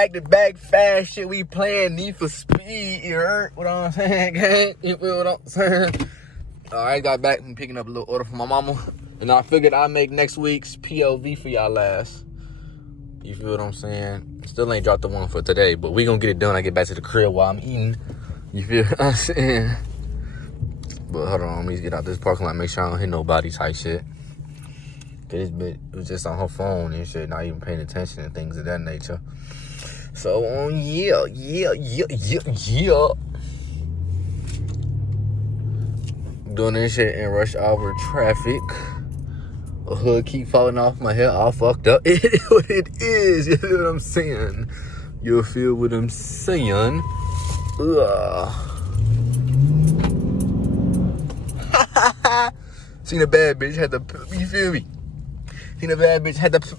Back to back fast shit, we playing Need for Speed, you heard what I'm saying, gang? You feel what I'm saying? I got back from picking up a little order from my mama, and I figured I'd make next week's POV for y'all last. You feel what I'm saying? Still ain't dropped the one for today, but we gonna get it done. I get back to the crib while I'm eating. You feel what I'm saying? But hold on, let me get out this parking lot, make sure I don't hit nobody type shit. Cause this bitch was just on her phone and shit, not even paying attention and things of that nature. So, yeah. Doing this shit in rush hour traffic. A hood keep falling off my head, all fucked up. It is what it is, you know what I'm saying? You feel what I'm saying? Ugh. Seen a bad bitch, had to, you feel me? Seen a bad bitch, had to pat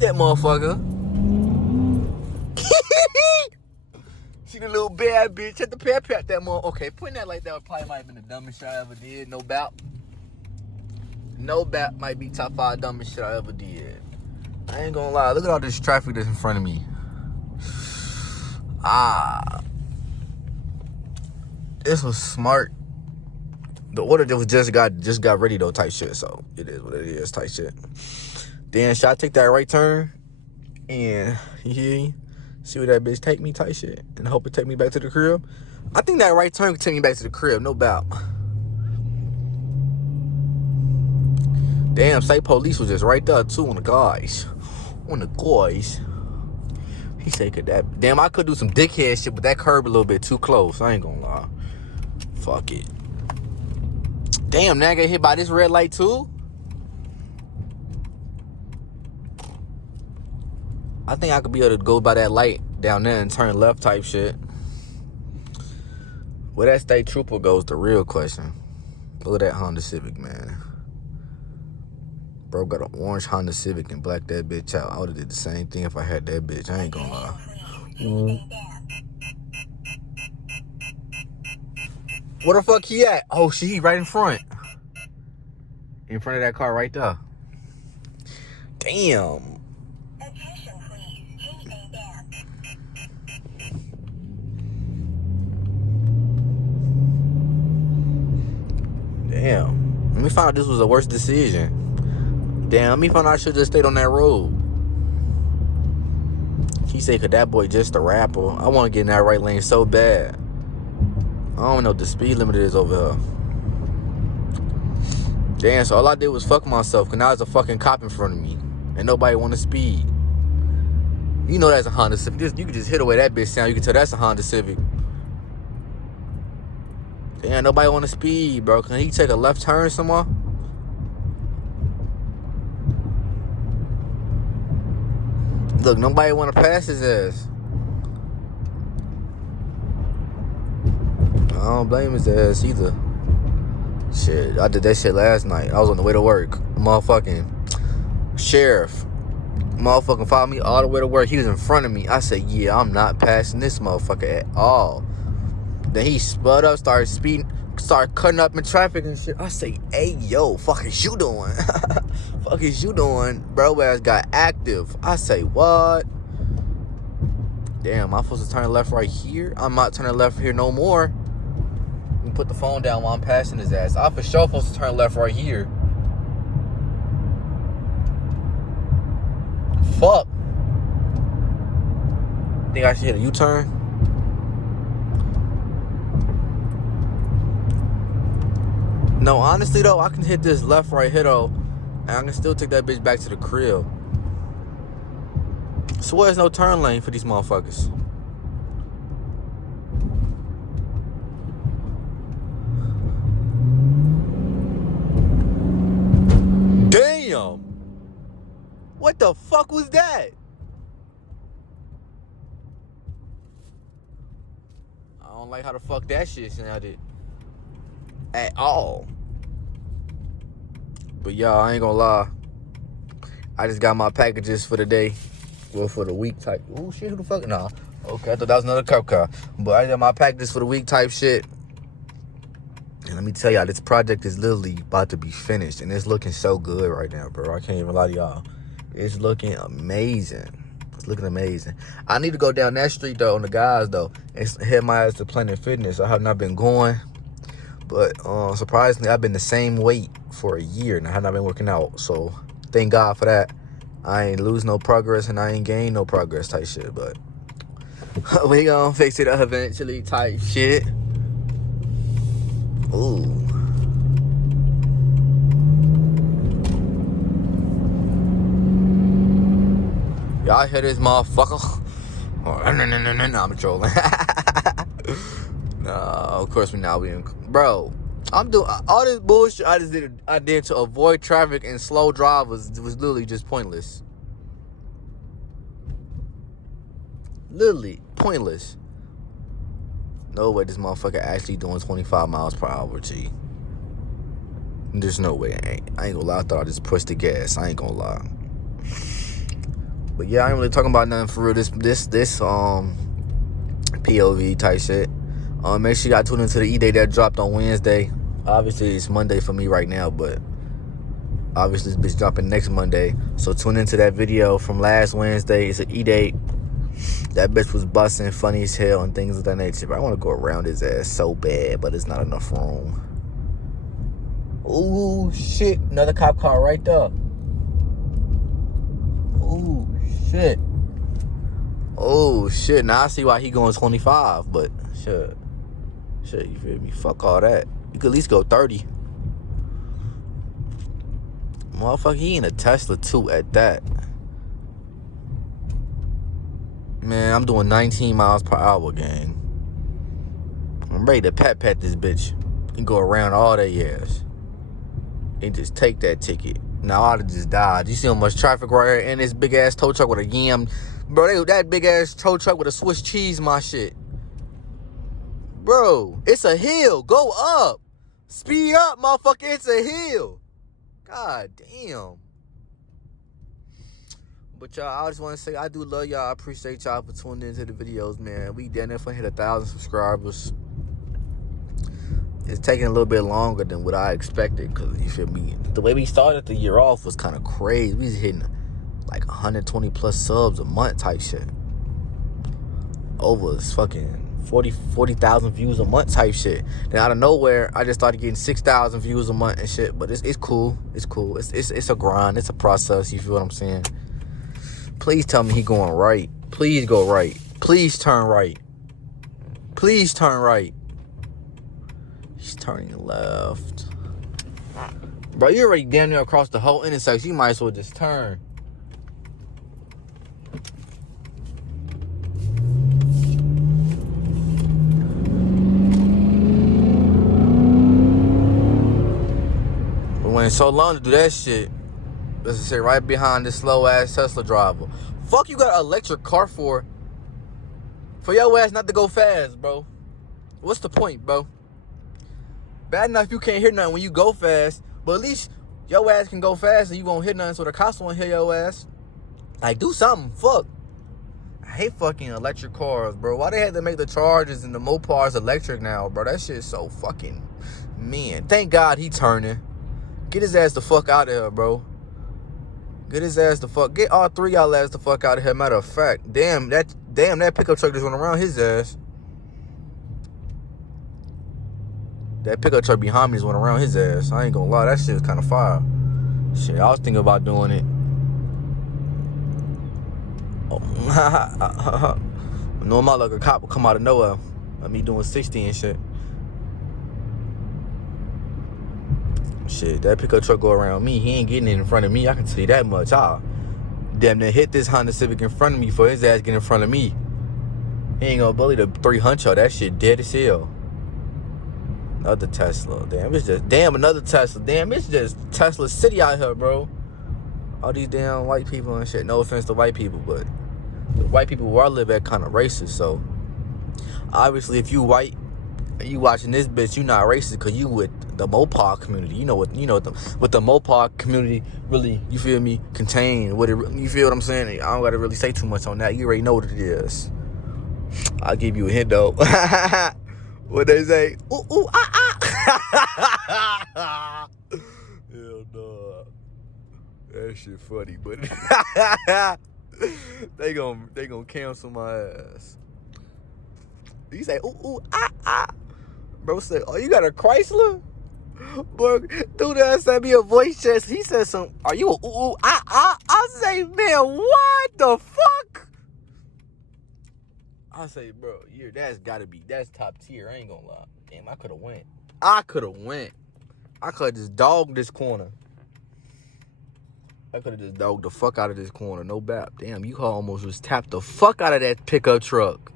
that motherfucker. Seen a little bad bitch, had to pat that motherfucker. Okay, putting that like that probably might have been the dumbest shit I ever did, no doubt. No doubt, might be top 5 dumbest shit I ever did. I ain't gonna lie, look at all this traffic that's in front of me. This was smart. The order that was just got ready though type shit, so it is what it is type shit. Then should I take that right turn and see where that bitch take me type shit and hope it take me back to the crib? I think that right turn could take me back to the crib, no doubt. Damn, state police was just right there too on the guys. He said could that damn I could do some dickhead shit, but that curb a little bit too close. I ain't gonna lie. Fuck it. Damn, now I get hit by this red light too? I think I could be able to go by that light down there and turn left type shit. Where that state trooper goes, the real question. Look at that Honda Civic, man. Bro got an orange Honda Civic and blacked that bitch out. I would've did the same thing if I had that bitch. I ain't gonna lie. Where the fuck he at? Oh shit, he right in front. In front of that car right there. Damn. Damn. Let me find out this was the worst decision. Damn, let me find out I should just stayed on that road. He said, cause that boy just a rapper. I want to get in that right lane so bad. I don't know what the speed limit is over here. Damn, so all I did was fuck myself, cause now there's a fucking cop in front of me. And nobody want to speed. You know that's a Honda Civic. You can just hit away that bitch sound. You can tell that's a Honda Civic. Damn, nobody want to speed, bro. Can he take a left turn somewhere? Look, nobody want to pass his ass. I don't blame his ass either. Shit, I did that shit last night. I was on the way to work. Motherfucking sheriff. Motherfucking followed me all the way to work. He was in front of me. I said, yeah, I'm not passing this motherfucker at all. Then he sped up, started speeding, started cutting up in traffic and shit. I say, hey, yo, fuck is you doing? Fuck is you doing? Bro ass got active. I say, what? Damn, am I supposed to turn left right here? I'm not turning left here no more. Put the phone down while I'm passing his ass. I for sure supposed to turn left right here. Fuck. Think I should hit a U-turn? No, honestly though, I can hit this left right here though, and I can still take that bitch back to the crib. So there's no turn lane for these motherfuckers. Damn! What the fuck was that? I don't like how the fuck that shit sounded. At all. But y'all, I ain't gonna lie. I just got my packages for the day. Well, for the week type. Oh shit, who the fuck? Nah. Okay, I thought that was another cop car. But I got my packages for the week type shit. And let me tell y'all, this project is literally about to be finished. And it's looking so good right now, bro. I can't even lie to y'all. It's looking amazing. It's looking amazing. I need to go down that street though on the guys though and head my ass to Planet Fitness. I have not been going, but surprisingly I've been the same weight for a year and I have not been working out. So thank God for that. I ain't lose no progress and I ain't gain no progress type shit, but we gonna fix it up eventually type shit. Ooh. Y'all hear this motherfucker? No, I'm trolling. No, of course we not being. Bro, I'm doing all this bullshit I did to avoid traffic and slow drivers was literally just pointless. Literally pointless. No way this motherfucker actually doing 25 miles per hour, G. There's no way. I ain't gonna lie. I thought I just pushed the gas. I ain't gonna lie. But yeah, I ain't really talking about nothing for real. This POV type shit. Make sure y'all tune into the E-Day that dropped on Wednesday. Obviously, it's Monday for me right now, but obviously this bitch dropping next Monday. So tune into that video from last Wednesday. It's an E-Day. That bitch was busting, funny as hell, and things of that nature. But I want to go around his ass so bad, but it's not enough room. Ooh, shit. Another cop car right there. Ooh, shit. Oh, shit. Now I see why he going 25, but shit. Shit, you feel me? Fuck all that. You could at least go 30. Motherfucker, he in a Tesla too at that. Man, I'm doing 19 miles per hour, gang. I'm ready to pat this bitch and go around all that ass and just take that ticket. Now I'd have just died. You see how much traffic right here in this big ass tow truck with a yam. Bro, that big ass tow truck with a Swiss cheese, my shit. Bro, it's a hill. Go up. Speed up, motherfucker. It's a hill. God damn. But y'all, I just want to say I do love y'all. I appreciate y'all for tuning into the videos, man. We definitely hit 1,000 subscribers. It's taking a little bit longer than what I expected, because you feel me, the way we started the year off was kind of crazy. We was hitting like 120 plus subs a month type shit. Over fucking 40,000 views a month type shit. Then out of nowhere, I just started getting 6,000 views a month and shit. But it's cool. It's cool. It's a grind. It's a process. You feel what I'm saying? Please tell me he going right. Please go right. Please turn right. Please turn right. He's turning left. Bro, you're already damn near across the whole intersection. You might as well just turn. It went so long to do that shit. Let's just say right behind this slow ass Tesla driver. Fuck you got an electric car for your ass not to go fast, bro. What's the point, bro? Bad enough you can't hear nothing when you go fast, but at least your ass can go fast and you won't hit nothing so the cops won't hear your ass. Like, do something. Fuck. I hate fucking electric cars, bro. Why they had to make the Chargers and the Mopars electric now, bro? That shit's so fucking... Man, thank God he turning. Get his ass the fuck out of here, bro. Get his ass the fuck... Get all three y'all ass the fuck out of here. Matter of fact, damn, that pickup truck just went around his ass. That pickup truck behind me just went around his ass. I ain't gonna lie, that shit was kind of fire. Shit, I was thinking about doing it. Oh. No, my luck, a cop will come out of nowhere. Like me doing 60 and shit. Shit, that pickup truck go around me. He ain't getting it in front of me. I can tell you that much. I damn near hit this Honda Civic in front of me for his ass getting in front of me. He ain't gonna bully the 300. That shit dead as hell. Another Tesla. Damn, it's just... Damn, another Tesla. Damn, it's just Tesla City out here, bro. All these damn white people and shit. No offense to white people, but the white people where I live at kind of racist. So, obviously, if you white and you watching this bitch, you not racist because you with the Mopar community. You know what the Mopar community really, you feel me, contain. What it, you feel what I'm saying? I don't got to really say too much on that. You already know what it is. I'll give you a hint, though. What they say? Ooh, ooh, ah, ah. Hell no. That shit funny, but They gonna cancel my ass. You say, ooh, ooh, ah, ah. Bro said, oh, you got a Chrysler? Boy, dude that sent me a voice chat. He said some, are you a ooh, ooh, ah, ah? I say, man, what the fuck? I say, bro, that's gotta be, that's top tier. I ain't gonna lie. Damn, I could have went. I could have just dogged this corner. I could have just dogged the fuck out of this corner. No bap. Damn, you almost just tapped the fuck out of that pickup truck.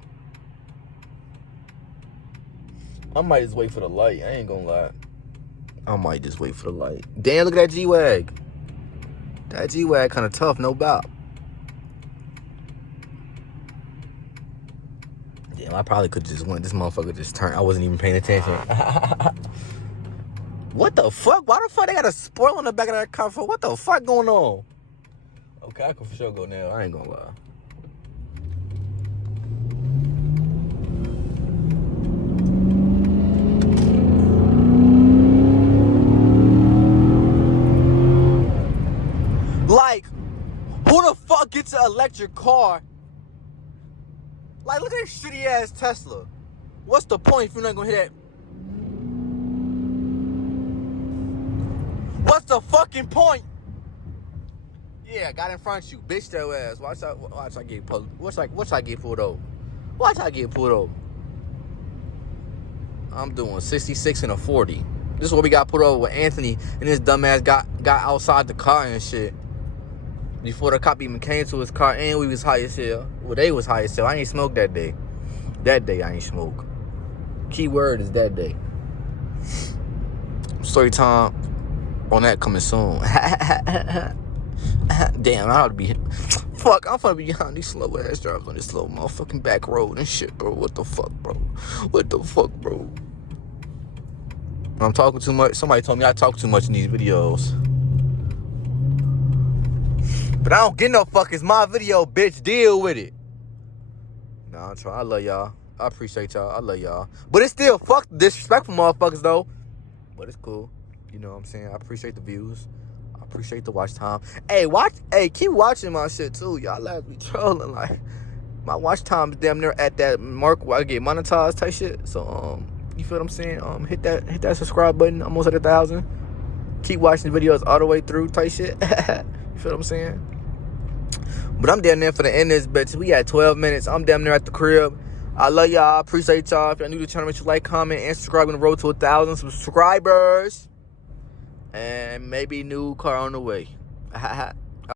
I might just wait for the light. I ain't gonna lie. I might just wait for the light. Damn, look at that G-Wag. That G-Wag kind of tough, no bap. Damn, I probably could just went. This motherfucker just turned. I wasn't even paying attention. What the fuck? Why the fuck they got a spoiler on the back of that car for? What the fuck going on? Okay, I can for sure go now. I ain't gonna lie. Like, who the fuck gets an electric car? Like, look at this shitty ass Tesla. What's the point if you're not gonna hit that? What's the fucking point? Yeah, got in front of you, bitch that ass. Watch I get pulled. Watch I get pulled over. Watch I get pulled over. I'm doing 66 and a 40. This is what we got put over with Anthony and his dumbass got outside the car and shit. Before the cop even came to his car, and we was high as hell. Well, they was high as hell. I ain't smoked that day. That day I ain't smoke. Key word is that day. Story time on that coming soon. Damn, I ought to be. Fuck, I'm finna be behind these slow ass drivers on this slow motherfucking back road and shit, bro. What the fuck, bro? What the fuck, bro? I'm talking too much. Somebody told me I talk too much in these videos. But I don't get no fuck. It's my video, bitch. Deal with it. Nah, I'm trying. I love y'all. I appreciate y'all. I love y'all. But it's still fuck disrespectful motherfuckers, though. But it's cool. You know what I'm saying? I appreciate the views. I appreciate the watch time. Hey, keep watching my shit, too. Y'all let me trolling. Like, my watch time is damn near at that mark where I get monetized type shit. So, you feel what I'm saying? Hit that subscribe button. Almost at 1,000. Keep watching the videos all the way through type shit. You feel what I'm saying? But I'm down there for the end of this bitch. We at 12 minutes. I'm down there at the crib. I love y'all. Appreciate y'all. If y'all new to the channel, make sure you like, comment, and subscribe on the road to 1,000 subscribers. And maybe new car on the way.